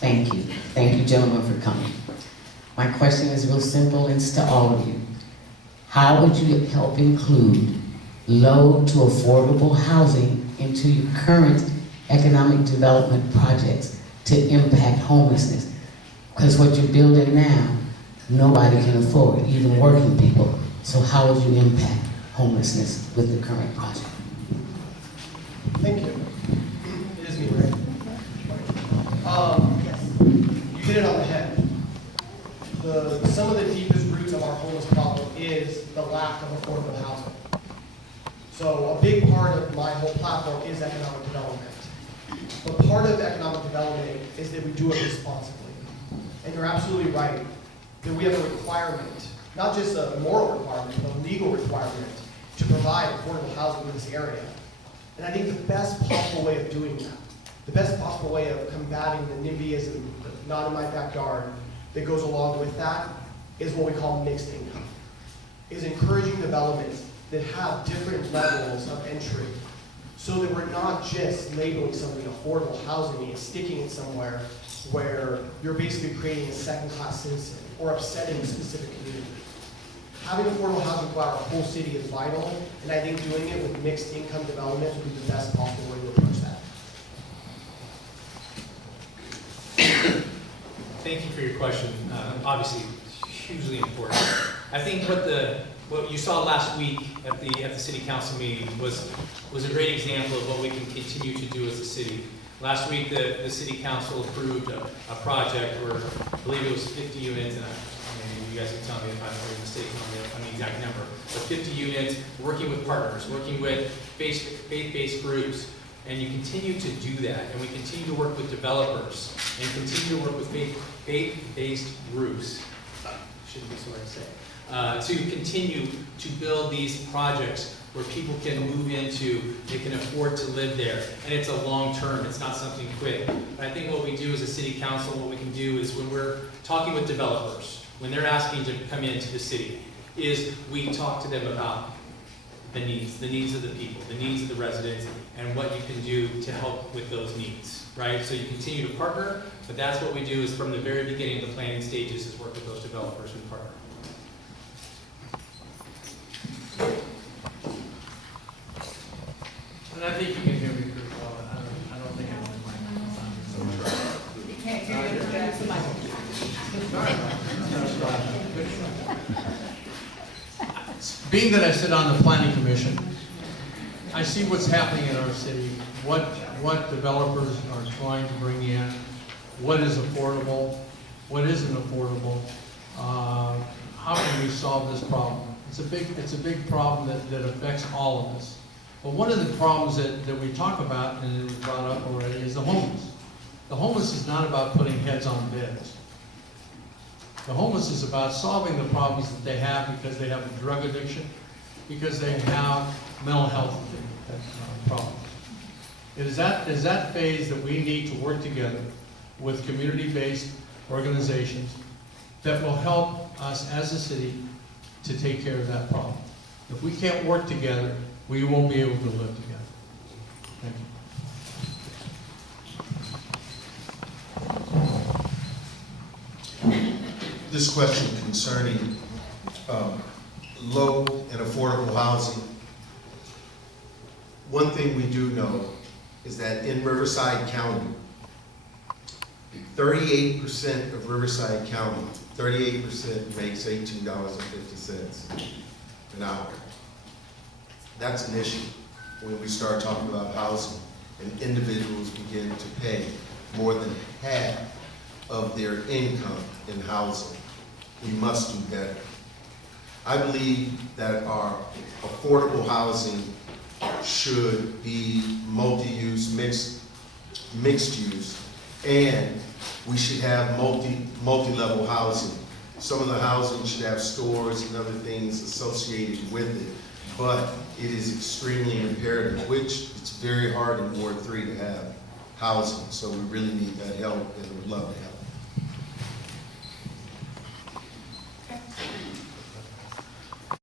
Thank you. Thank you, gentlemen, for coming. My question is real simple, and it's to all of you. How would you help include low to affordable housing into your current economic development projects to impact homelessness? Because what you're building now, nobody can afford, even working people. So how would you impact homelessness with the current project? Thank you. It is me, right? Yes. You hit it on the head. Some of the deepest roots of our homeless problem is the lack of affordable housing. So a big part of my whole platform is economic development. But part of economic development is that we do it responsibly. And you're absolutely right that we have a requirement, not just a moral requirement, but a legal requirement to provide affordable housing in this area. And I think the best possible way of doing that, the best possible way of combating the NIMBYism, not in my backyard, that goes along with that is what we call mixed income. Is encouraging developments that have different levels of entry so that we're not just labeling something affordable housing and sticking it somewhere where you're basically creating a second-class citizen or upsetting a specific community. Having affordable housing throughout our whole city is vital, and I think doing it with mixed income development would be the best possible way to approach that. Thank you for your question. Obviously, hugely important. I think what you saw last week at the city council meeting was a great example of what we can continue to do as a city. Last week, the city council approved a project where I believe it was 50 units, and you guys can tell me if I'm mistaken on the exact number, but 50 units, working with partners, working with faith-based groups, and you continue to do that, and we continue to work with developers, and continue to work with faith-based groups, shouldn't be so hard to say, to continue to build these projects where people can move into, they can afford to live there, and it's a long term, it's not something quick. But I think what we do as a city council, what we can do is when we're talking with developers, when they're asking to come into the city, is we talk to them about the needs of the people, the needs of the residents, and what you can do to help with those needs, right? So you continue to partner, but that's what we do is from the very beginning of the planning stages is work with those developers we partner. And I think you can hear me pretty well. I don't think I'm on the microphone. You can't hear you, that's the microphone. Being that I sit on the planning commission, I see what's happening in our city, what developers are trying to bring in, what is affordable, what isn't affordable, how can we solve this problem? It's a big problem that affects all of us. But one of the problems that we talk about, and it was brought up already, is the homeless. The homeless is not about putting heads on beds. The homeless is about solving the problems that they have because they have a drug addiction, because they have mental health problems. It is that phase that we need to work together with community-based organizations that will help us as a city to take care of that problem. If we can't work together, we won't be able to live together. Thank you. This question concerning low and affordable housing. One thing we do know is that in Riverside County, 38% of Riverside County, 38% makes $18.50 an hour. That's an issue when we start talking about housing and individuals begin to pay more than half of their income in housing. We must do better. I believe that our affordable housing should be multi-use, mixed use, and we should have multi-level housing. Some of the housing should have stores and other things associated with it, but it is extremely imperative, which it's very hard in Ward 3 to have housing, so we really need that help and would love to have